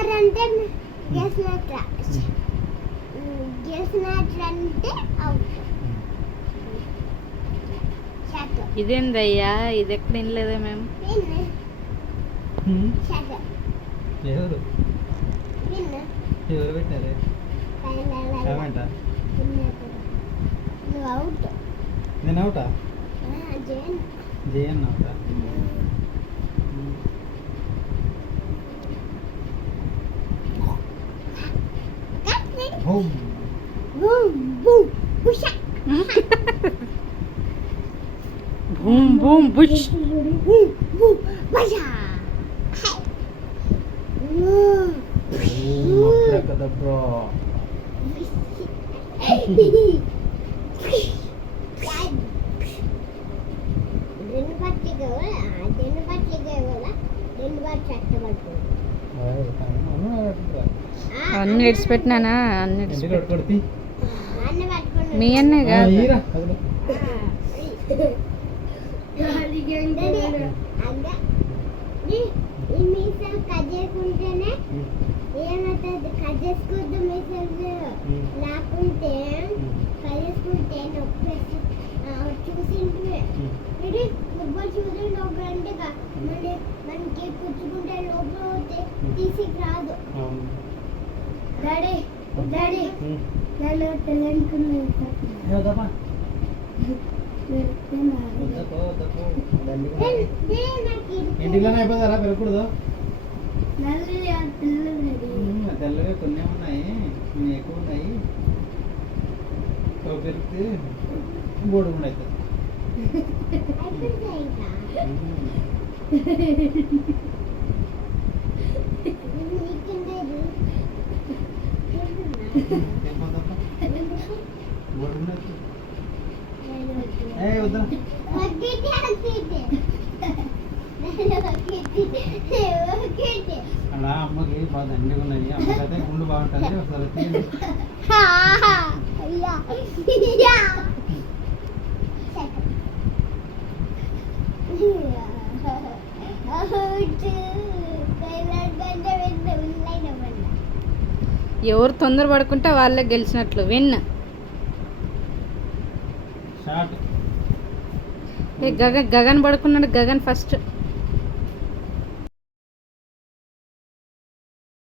ఎవరంటే గెలిచినట్లంటే అవుట్. ఇదేందయ్యా, ఇది ఎక్కడ వినలేదే మేము. ఎవరు ఎవరు పెట్టారే ఏమంట? నువ్వు అవుట్. నేను అవుటా? జయన్ అవుటా? Boom boom bush. కదా బ్రో. అన్ని ఇడిచిపెట్టినానా? అన్ని కొడుతి మీ అన్నే కాదు. ఈ మీసాలు కట్ చేసుకుంటేనే ఏమవుతుంది? కట్ చేసుకోవద్దు మీసాలు, లేకుంటే కట్ చేసుకుంటే నొప్పి చూసింటే ఇది ఫుట్బాల్ చూసిన ఒక గంటగా మనకి పుచ్చుకుంటే లోపల పోతే తీసికి రాదు. డాడీ డాడీ నేను ఇంటిలోనే అయిపోతారా పెరగకూడదు? తెల్లగా కొన్ని ఉన్నాయి, కొన్ని ఎక్కువ ఉన్నాయి. పెరిగితే బోర్డు కూడా అవుతుంది. అలా అమ్మకి బాగా దండిగా ఉన్నాయి. అమ్మకైతే గుండు బాగుంటుంది. ఒకసారి ఎవరు తొందర పడుకుంటే వాళ్ళే గెలిచినట్లు. విన్. షార్ట్ గగన్ పడుకున్నాడు. గగన్ ఫస్ట్.